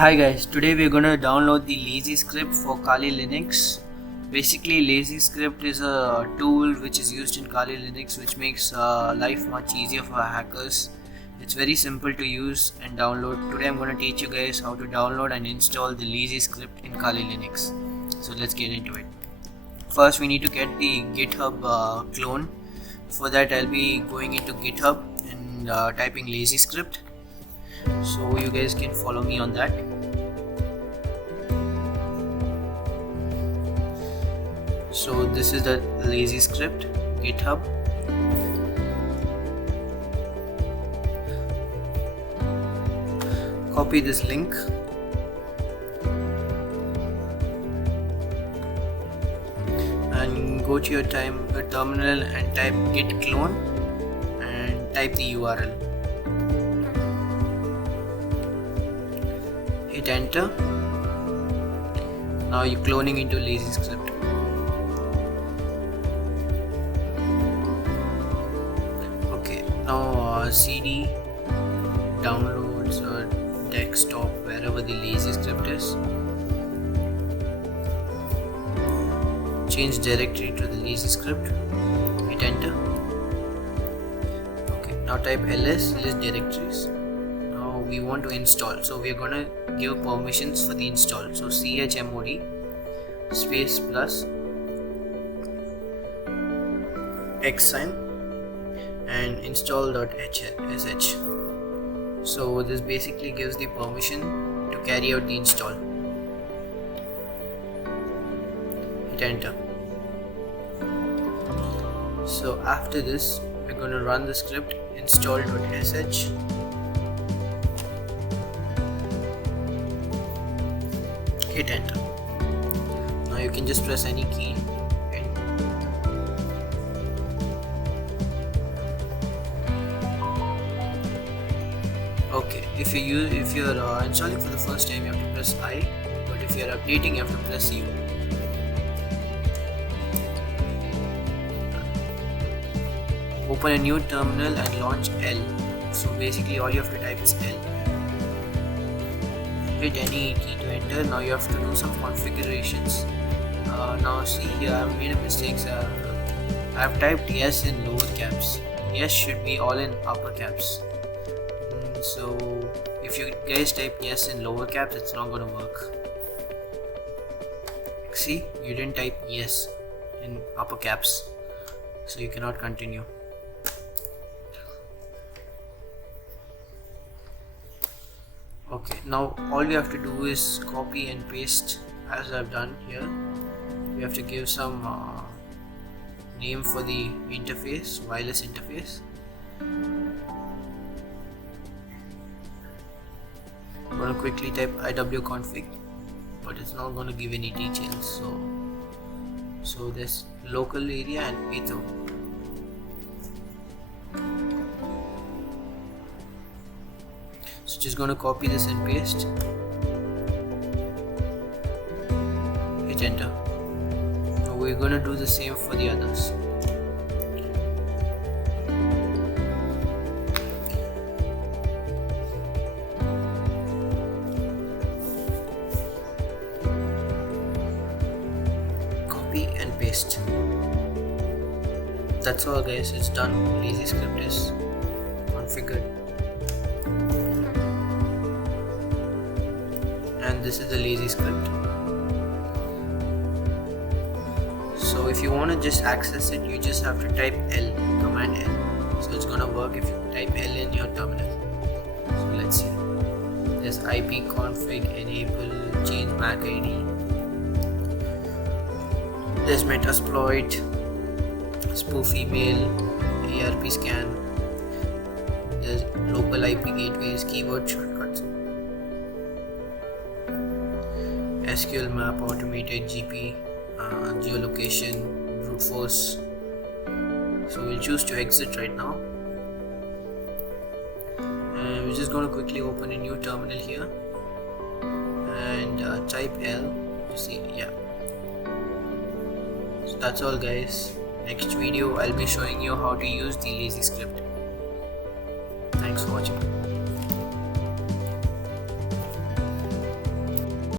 Hi guys, today we're going to download the lscript for Kali Linux. Basically, lscript is a tool which is used in Kali Linux which makes life much easier for hackers. It's very simple to use and download. Today I'm going to teach you guys how to download and install the lscript in Kali Linux. So let's get into it. First we need to get the GitHub clone. For that I'll be going into GitHub and typing lscript. So you guys can follow me on that. So this is the lscript GitHub. Copy this link and go to your terminal and type git clone and type the URL. Hit enter. Now you're cloning into lscript. Okay, now CD, downloads or desktop, wherever the lscript is. Change directory to the lscript. Hit enter. Okay, now type ls list directories. We want to install, so we are going to give permissions for the install. So chmod space plus x sign and install.sh. So this basically gives the permission to carry out the install. Hit enter. So after this we're going to run the script install.sh. Hit enter. Now you can just press any key. Okay, if you're installing for the first time, you have to press I, but if you're updating, you have to press U. Open a new terminal and launch L. So basically all you have to type is L. Hit any key to enter. Now you have to do some configurations. Now see here, I've made a mistake. I've typed yes in lower caps. Yes should be all in upper caps. So if you guys type yes in lower caps, it's not going to work. See, you didn't type yes in upper caps, so you cannot continue. Okay, now all we have to do is copy and paste as I've done here. We have to give some name for the interface, wireless interface. I'm going to quickly type iwconfig, but it's not going to give any details. So there's local area and etho. So just going to copy this and paste. Hit enter. Now we're going to do the same for the others. Copy and paste. That's all guys, it's done. lscript is configured. And this is the lscript. So if you want to just access it, you just have to type L, command L. So it's gonna work if you type L in your terminal. So let's see. There's ipconfig, enable, change MAC ID. There's metasploit, spoof email, ARP scan. There's local IP gateways, keyword shortcuts. SQL map, automated GP, geolocation, brute force. So we'll choose to exit right now. And we're just going to quickly open a new terminal here and type L. You see, yeah. So that's all guys. Next video I'll be showing you how to use the lscript. Thanks for watching.